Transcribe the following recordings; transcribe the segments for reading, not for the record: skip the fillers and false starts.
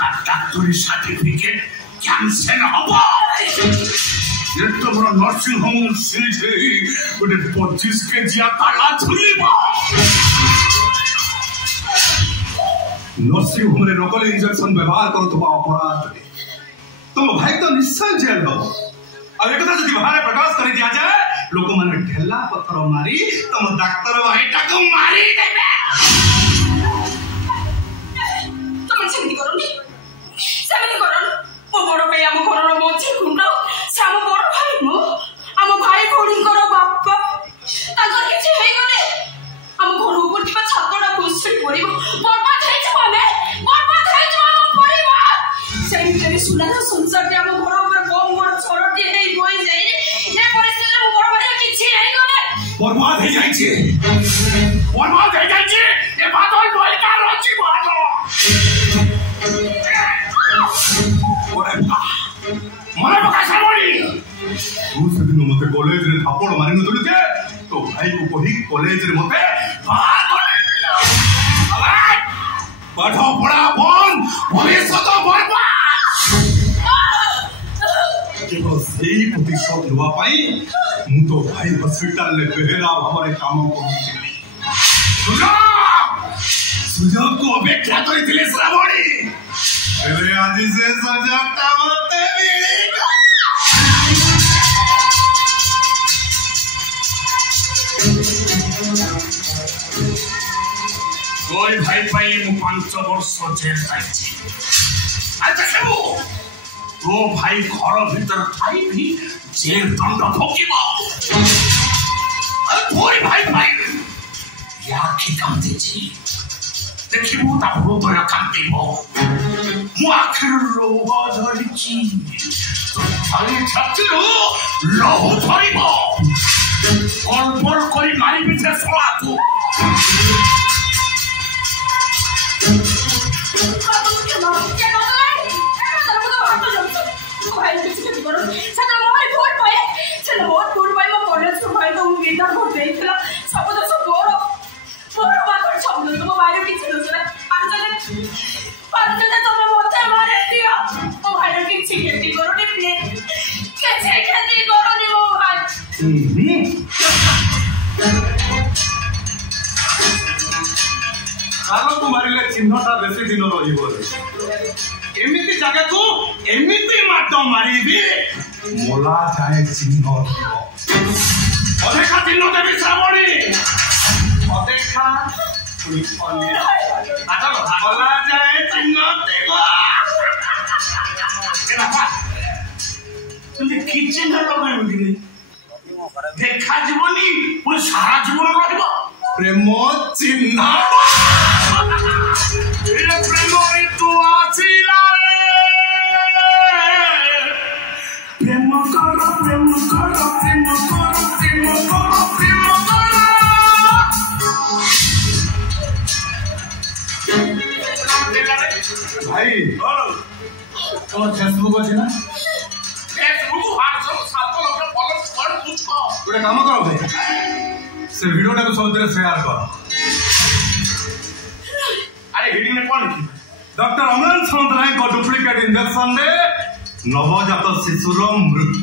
ডাক্তারি certificate cancel হব এত বড় নর্সিং হোম সিলছে গোটে 25 কেজিয়া তালা ঝুলিব नर्सिंग होम रे नकली इंजेक्शन व्यवहार करुवा अपराध तुम भाई तो निश्चय जेल हो अब एक जब बाहर प्रकाश कर दिया जाए लोक माने ढेला पत्थर मारी तुम डाक्तर भाई टाको मारी देबे तुम चिंता करोनी सेमनी करन मो बड़ भाई हम घर रो मोची गुंडा साम बड़ भाई मो हम भाई कोडी करो बापा तागर किछि हेई गले हम घर ऊपर की छातडा घुसड़ी पड़िबो बर्बाद हे हम परिवार सेमनी सुना संसार के हम घर ऊपर बम बड़ छोरटी हेई होई जाई ए परिस्थिति हम बड़ भाई किछि हेई गले बर्बाद हे जाई छे ए बादल डोल का रोची बालो मारे बका सरवड़ी तू सेदिन मते कॉलेज रे थापड़ मारि न दलु के तो भाई को कहि कॉलेज रे मते बाहर कर पाठ पढ़ा बन भविष्य तो बर्बाद केवल सही प्रतिशत लुआ पाई मु तो भाई हॉस्पिटल ले बेहरा भाବରେ काम କରୁଥିଲି सुजग को अपेक्षा କରିଥିଲେ ଶ୍ରାବଣୀ ଏବେ ଆଜି ସେ ସୁଜଗଟା ମତେ ମିଳିଲା कोई भाई भाई मु 5 वर्ष जेल जाइछि अच्छा खेबो तो भाई घर भीतर थाई भी जेल दंड भोगिबो अरे कोई भाई भाई या की कांदी छी देखिबो ता हृदय कांदिबो मु आखिर लोह धरिछि तो भाई छात्र लोह धरिबो कल पर कोई मारी पीछे सोला तू मारे चिन्हटा बेसी दिन रही जगह को एमती माट मारी मोला जाए चिन्ह अदेखा चिन्ह देवी श्रावणी अदेखा मोला जाए चिन्ह कि चिन्ह लगे देखा जीवनी पूरे सारा जीवन रही प्रेम चिन्ह प्रेम ऋतु आसिला प्रेम कर प्रेम कर प्रेम कर प्रेम कर प्रेम कर भाई तुम फेसबुक अच्छे ना फेसबुक व्हाट्सएप 7 लोग फॉलोअर्स कर पूछ को गोटे काम करो भाई से वीडियोटा को सब शेयर कर अरे हेडिंग में कौन लिखी डॉक्टर अमन सामंतराय को डुप्लीकेट इंजेक्शन दे नवजात शिशुर मृत्यु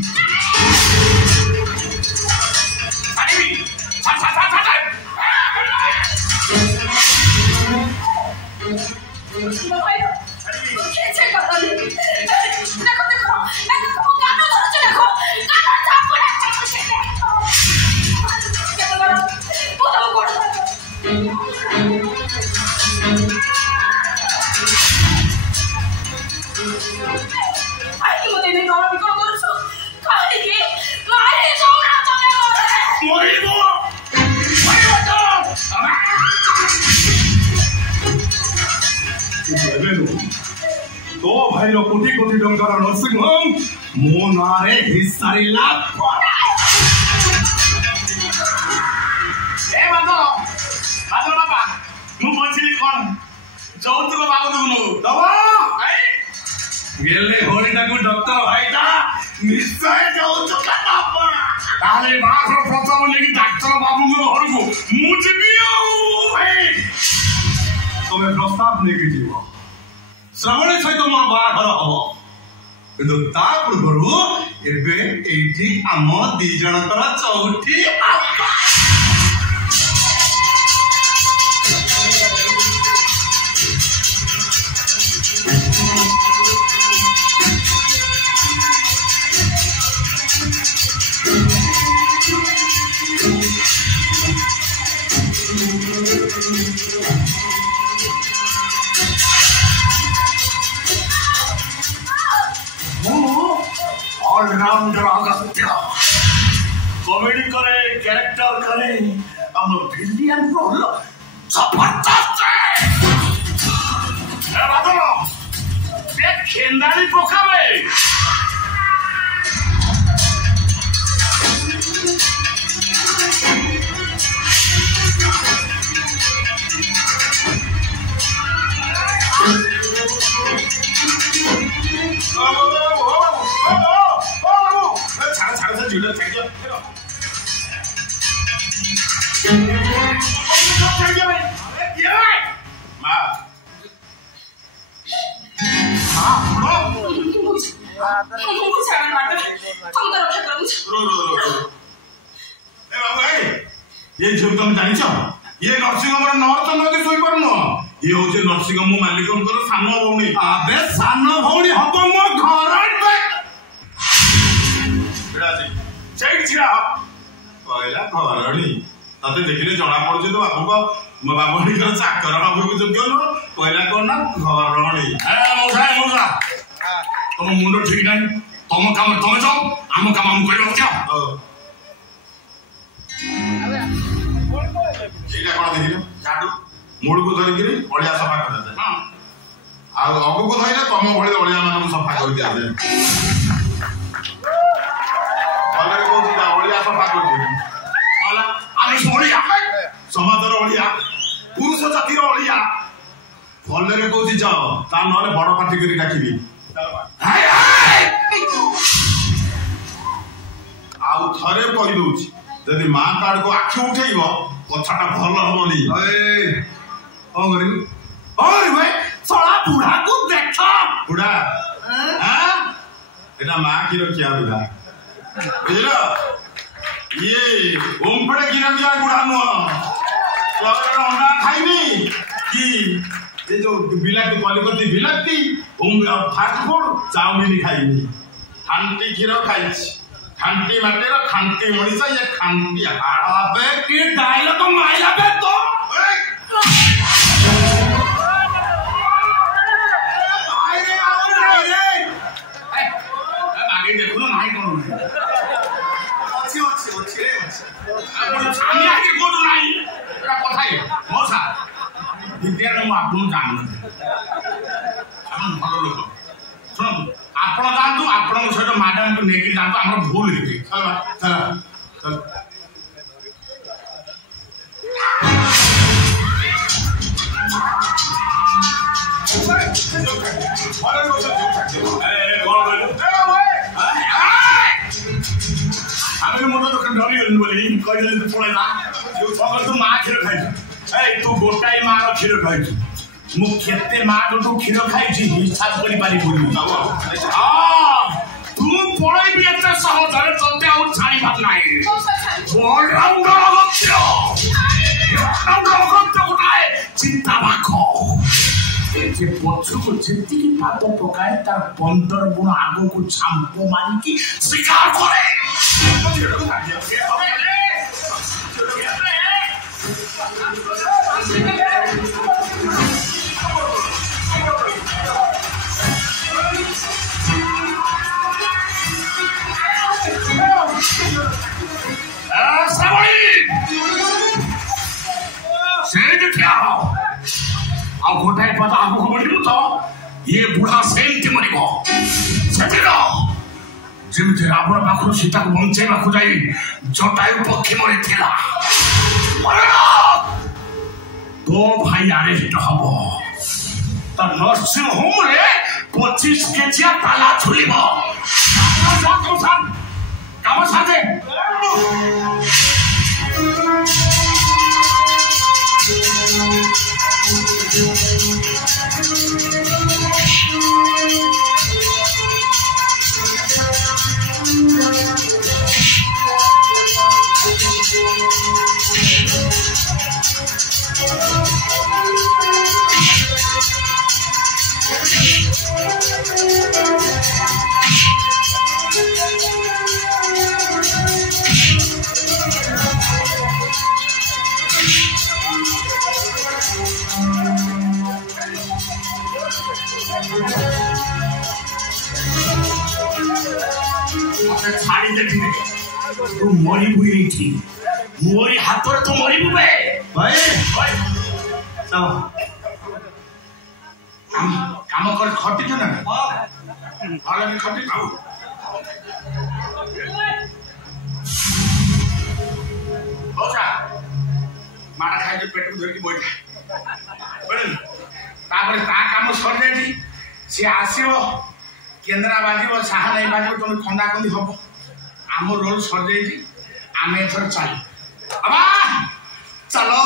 तो भाई कोटी कोटी टंकार नर्सिंग होम मो नारे हिस्सारिला ए बादल बादल बाबा मु बचिली कोन जौतुक बाबू दुनु दबा आई गेले होलीटा को डॉक्टर भाईटा निश्चय जौतुक बाबा ताले बाखर प्रथम लेकी डॉक्टर बाबू को घर को मु जीबी भाई तमे प्रस्ताव लेके जीवो ଶ୍ରାବଣୀ ସହିତ ମୋର ବାହାଘର ହବ କିନ୍ତୁ ତା ପୂର୍ବରୁ ଏବେ ଏଇଠି ଆମ ଦି ଜଣଙ୍କର ଚଉଠି ऑलराउंडर अगत्य कॉमेडी करे कैरेक्टर करे हम विलियन रोल जबरदस्त है बादल देख खेंदारी पोखावे ये झूठ तुम जान ये नर्सिंग होम नर्स नदी शोई पारुन ये हूँ नर्सिंग होम मालिक सान भौणी अबे सान भौणी हम मो घर कहला घरणी ते देखिले जना पड़े तो बाबू बाबुणी चाकर हबू योग्य नुह कहला कौन ना घरणी तुम मुंड ठीक ना तुम काम तुम जाओ आम काम आम कर कौन देखिल झाड़ू मूड़ को धरिकी अड़िया सफा कर अगू को धरले तुम भाई अड़िया मान सफा कर दिया अड़िया सफा कर समाजर अड़िया पुरुष जातिर अड़िया भलरे कौन जाओ ता ना बड़ पार्टी कर डाकबी आउ थरे कही दउछि जदि मां कार्ड को आखि उठेइब कथाटा भल हमनी कौन करिबू ओए भाई सळा बुढ़ा को देख बुढ़ा हां एटा मां की रखिया बुढ़ा बुझलो ये ओमपड़े की रखिया बुढ़ा नो लगरा अंडा खाइनी कि ये जो बिलाती कलिकती बिलाती फास्ट फूड चाउमिन खाइनी खांटी क्षीर खाई खांटी माटेर खांटी मनीष ये खांटी अबे की डायलॉग माइला बे तो आगे देखो ना नहीं करो अच्छी আমি আগে কোন নাই এটা কথাই মশা বিদ্যার নাম আপন জানেন আপন ভালো লোক শুনুন আপন জানতু আপন সହିତ ম্যাডাম को নেকি জানতু আমরা ভুল হইছে চল চল চল আমি মনে দোকান ধরি বলি কইলে তো পড়ে না সকাল তো মা ক্ষীর খাইছি এই তু গোটাই মার ক্ষীর খাইছি মু কেতে মা তো ক্ষীর খাইছি হিসাব করি পারি বলি তু পড়াইবি এত সহজরে চলতে আর ছাড়ি ভাত নাই অলরাউন্ডার অগত্য কোথায় চিন্তা রাখো যে পছুকু যেতিকি পাপ পকায় তার 15 গুণ আগকু ছাম্প মারিকি স্বীকার করে गोटाए पद आगू बढ़ू तो ये बुढ़ा सेमती मरब से जमी रावण पाखु सीता को बंचेवा जाई जटायु पक्षी मरी तो भाई अरेस्ट हम तो नर्सिंग होम रे 25 केजिया ताला छुलिब काम साथे छाड़ी देबी तू मरिबु एठी मोरी हाथर तू मरिबु बे भाई भाई चलो काम कर खटी ना हां भी खटी खाऊ होसा मारा खाइ के पेट धर के बैठा बड़न तापर ता काम सर जाई से आसीबो केंद्रा बाजिबो साहा नहीं बाजिबो तुम खंदा खंदी हबो आम रोल सर जाई आमे एथर चल अबा चलो